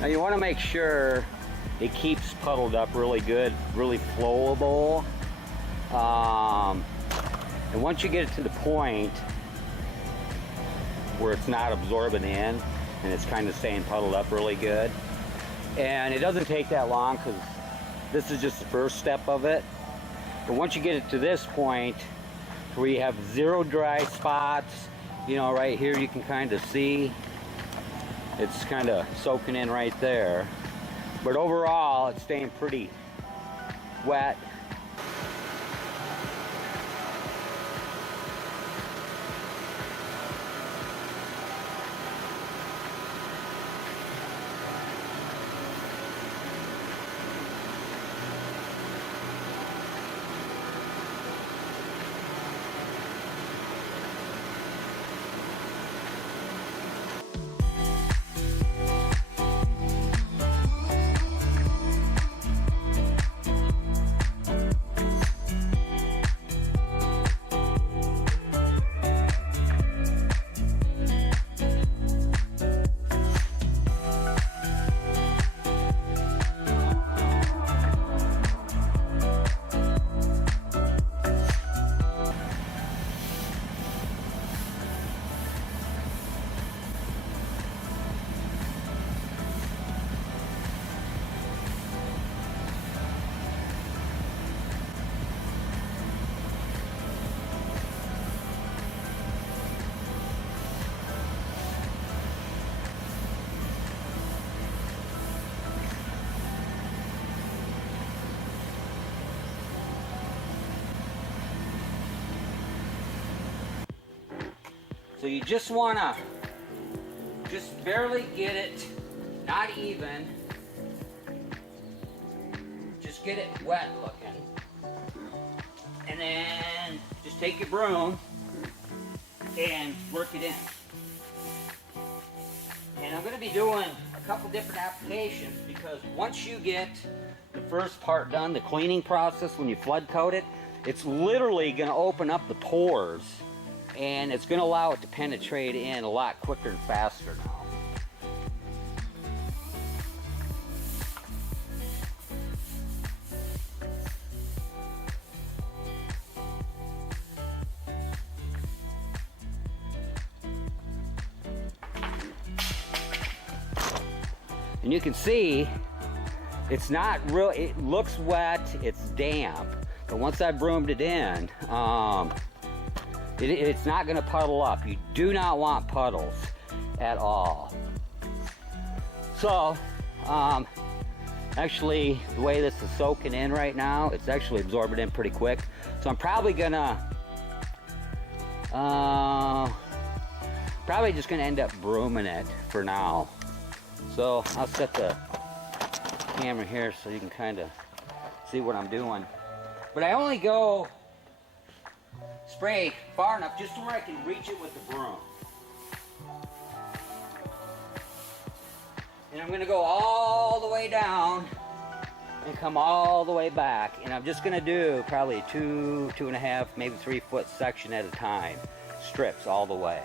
Now you want to make sure it keeps puddled up really good, really flowable. And once you get it to the point where it's not absorbing in and it's kind of staying puddled up really good. And it doesn't take that long because this is just the first step of it. But once you get it to this point where you have zero dry spots, you know, right here you can kind of see it's kind of soaking in right there. But overall, it's staying pretty wet. So you just want to just barely get it, not even, just get it wet looking. And then just take your broom and work it in. And I'm going to be doing a couple different applications because once you get the first part done, the cleaning process, when you flood coat it, it's literally going to open up the pores. And it's going to allow it to penetrate in a lot quicker and faster now. And you can see it's not real, it looks wet, it's damp. But once I broomed it in, it's not going to puddle up. You do not want puddles at all. So, actually, the way this is soaking in right now, it's actually absorbing in pretty quick. So I'm probably gonna, probably just gonna end up brooming it for now. So I'll set the camera here so you can kind of see what I'm doing. But I only go spray far enough just to where I can reach it with the broom. And I'm going to go all the way down and come all the way back. And I'm just going to do probably 2.5, maybe 3 foot section at a time. Strips all the way.